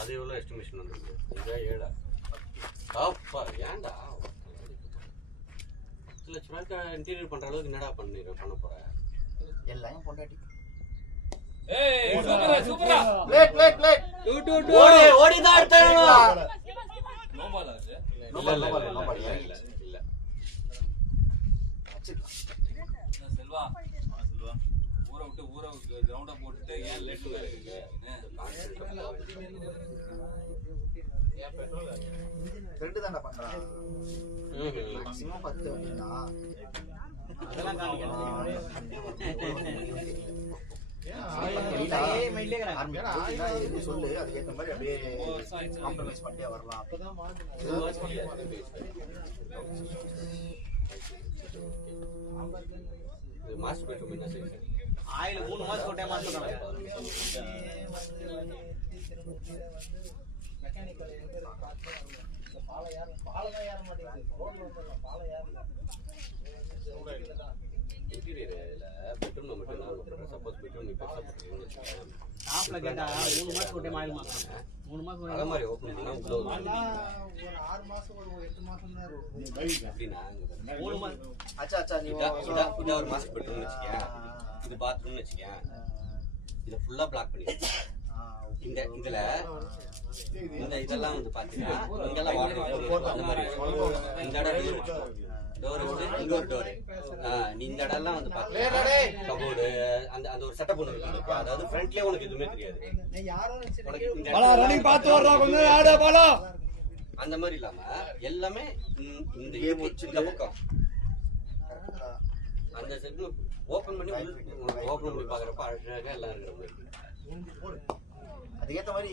அது எவ்வளோ எஸ்டிமேஷன் வந்துருக்கு? 7 அப்பா ஏன்டா 10 லட்ச ரூபாய்க்கு இன்டீரியர் பண்ணுற அளவுக்கு என்னடா பண்ண போற? எல்லாம் பொண்டாட்டி. ஏய் சூப்பரா சூப்பரா. லேட் ஓடி தான் எடுத்தேன். நோபாலா அது? இல்ல செல்வா ஊரை விட்டு கிரவுண்ட போட்டுட்டு ஏன் லேட் இருக்கு? ரெண்டு தான்டா பண்றான். மேக்ஸிமம் 10 வண்டினா அதெல்லாம் சொல்லு. அதுக்கேற்ற மாதிரி அப்படியே காம்ப்ரமைஸ் பண்ணிட்டே வரலாம். மாஸ்டர் பெட்ரூம் என்ன சைஸ்? ஆயில 3 மாசம் கொட்டே மாட்டறாங்க. மெக்கானிக்கல் எங்க பாலம் ஏற மாட்டேங்குது. ரோட்ல வந்து பாலம் ஏறல. இன்டீரியர்ல பெட்ரூம் மட்டும் தான். சப்போஸ் பெட்ரூம் நீ பெருசா போட்டுறீங்க. டாப்ல கேட்டா 3 மாசம் கொட்டே மாயில மாட்டாங்க. 3 மாசம் அத மாதிரி ஓபன் பண்ணா உள்ள ஒரு 6 மாசம் ஒரு 8 மாசம் தான் இருக்கும். அப்படினா 3 மாசம். அச்சா நீ இத ஒரு மாஸ்டர் பெட்ரூம் வெச்சியா. இது பாத்ரூம் வெச்சியா. இத ஃபுல்லா பிளாக் பண்ணி. இதுல இந்த இதெல்லாம் வந்து பாத்தீங்கன்னா இங்கெல்லாம் வாட்டர் அந்த மாதிரி இந்த இடம் டோர் வந்து இங்க ஒரு டோர். நீ இந்த இடம்லாம் வந்து பாத்தீங்கன்னா கபோர்டு அந்த அந்த ஒரு செட்டப் ஒன்று இருக்கு. அதாவது ஃப்ரண்ட்லயே உனக்கு எதுவுமே தெரியாது. அந்த மாதிரி இல்லாம எல்லாமே இந்த பக்கம் அந்த செட்ல ஓபன் பண்ணி பாக்குறப்ப அழகா எல்லாம் இருக்கிற மாதிரி. அதுக்கேற்ற மாதிரி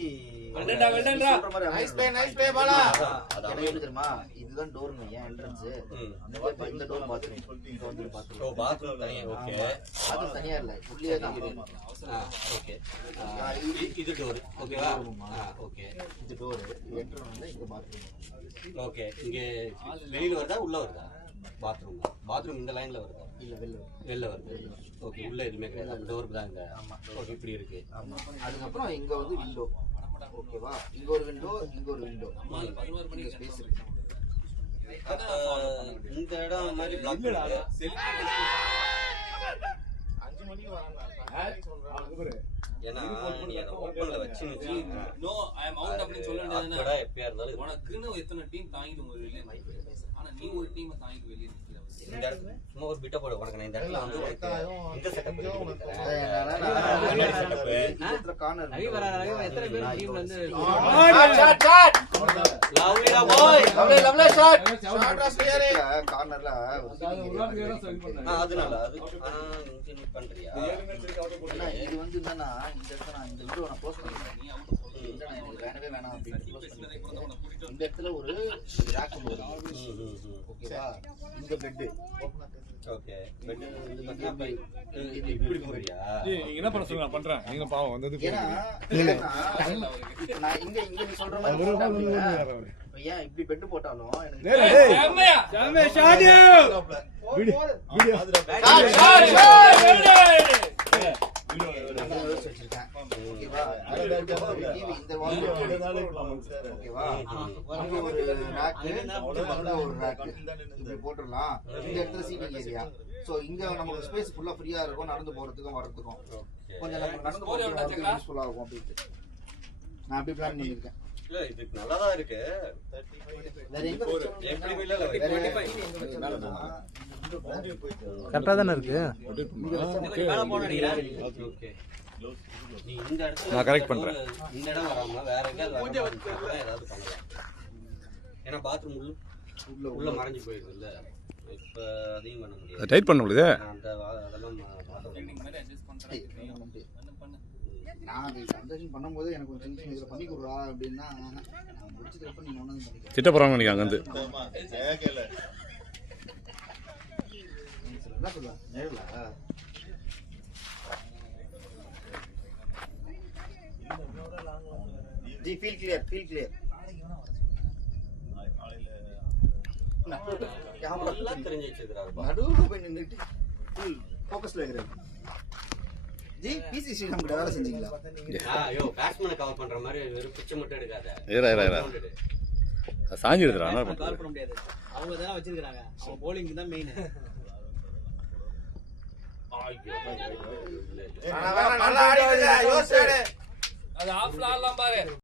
தெரியுமா? இதுதான் டோர்னு ஏன் என்ட்ரன்ஸ். இந்த டோர் பாத்ரூம் தனியா இல்ல, உள்ளே தான். ஓகே இது டோர் ஓகேவா? ஓகே இது டோர் என்ட்ரன்ஸ் வந்து இந்த பாத்ரூம். ஓகே இங்க வெளியில வருதா உள்ள வருதா? பாத்ரூம் இந்த லைன்ல வருதா? இல்ல வெளில வருது. ஓகே உள்ள எதுவுமே கிடையாது. டோர் தான் இந்த. ஓகே இப்படி இருக்கு. ஆமா. அதுக்கப்புறம் இங்க வந்து விண்டோ. ஓகேவா? இங்க ஒரு விண்டோ, இங்க ஒரு விண்டோ. 11 மணிக்கு ஸ்பேஸ் இருக்கு. இந்த இடம் மாதிரி பிளாக் இருக்கு. 5 மணிக்கு வராங்க. ஏன்னா நீ அத ஓபன்ல வச்சு நோ ஐ அம் அவுட் அப்படி சொல்ல வேண்டியதுனா அடடா எப்பயா இருந்தாலும் உனக்குன்னு எத்தனை டீம் தாங்கிட்டு ஒரு வெளிய ஆனா நீ ஒரு டீமை தாங்கிட்டு வெளிய நிக்கிற. இந்த சும்மா ஒரு பிட்ட போடு. உனக்கு இந்த இடத்துல வந்து இந்த செட்டப் இதுல கார்னர் ரவி வராரு. எத்தனை பேர் டீம்ல இருந்து லவ்லிடா பாய். Lovely shot clear. கார்னர்ல அதனால அது நீ பண்றியா? இது வந்து என்னன்னா இந்த இடத்துல நான் இந்த வீடியோ நான் போஸ்ட் பண்றேன். நீ அவுட் போடு. எனக்கு வேணவே வேணாம் அப்படி க்ளோஸ் பண்ணிட்டேன். இந்த இடத்துல ஒரு ராக் வரும். ஓகேவா? இந்த பெட். ஓகே பெட் வந்து பார்த்தா இது இப்படி போறியா? நீங்க என்ன பண்ண சொல்லுங்க? நான் பண்றேன். நீங்க பாவம் வந்தது. ஏன்னா நான் இங்க நீ சொல்ற மாதிரி ஏன் இப்படி பெட் போட்டாலும் எனக்கு சாமே ஷாட் வீடியோ போட்டுடலாம். இந்த இடத்துல சீட்டிங் ஏரியா. சோ இங்க நமக்கு ஸ்பேஸ் ஃபுல்லா ஃப்ரீயா இருக்கும். நடந்து போறதுக்கும் வரதுக்கும் கொஞ்சம் நம்ம நடந்து போறதுக்கு யூஸ்ஃபுல்லா இருக்கும் அப்படின்ட்டு நான் அப்படி பிளான் பண்ணிருக்கேன். இல்ல இது நல்லா தான் இருக்கு. வேற எங்க எப்படி இல்ல கரெக்ட்டா தான இருக்கு. மேல போற அடிக்குற. ஓகே நீ இந்த இடத்துல நான் கரெக்ட் பண்றேன். இந்த இடம் வராம வேற எங்க கொஞ்சம் ஏதாவது பண்ணலாம். ஏன்னா பாத்ரூம் உள்ள மறைஞ்சு போயிடுது இல்ல. இப்ப அதையும் பண்ண முடியாது. டைட் பண்ண முடியல. அந்த அதெல்லாம் டெக்னிக் மாதிரி அட்ஜஸ்ட் பண்றேன். நான் அது கன்ஸ்ட்ரக்ஷன் பண்ணும்போது எனக்கு ஒரு சின்ன இதுல பண்ணி கொடுறா அப்படின்னா நான் முடிச்சதுக்கு நீ ஒண்ணு பண்ணிக்க. கிட்ட போறாங்க நினைக்காங்க வந்து. என்ன சொல்ல? நேர்ல ஜி ஃபீல் கிளியர். எல்லாம் தெரிஞ்சு வச்சிருக்காரு. நடுவுல போய் நின்னுட்டு ஃபுல் ஃபோக்கஸ்ல இருக்கறாரு. ஜி பிசி ஸ்ரீராம் கிட்ட வேலை செஞ்சீங்களா? ஐயோ பேட்ஸ்மேனை கவர் பண்ற மாதிரி வெறும் பிச்சை மட்டும் எடுக்காத. இரா சாஞ்சிடுதுடா. என்ன கவர் பண்ண முடியாது. அவங்க தான் வச்சிருக்காங்க. அவங்க bowling தான் மெயின். நல்லா ஆடிடுங்க யோசிச்சு அது ஆஃப்ல ஆடலாம் பாரு.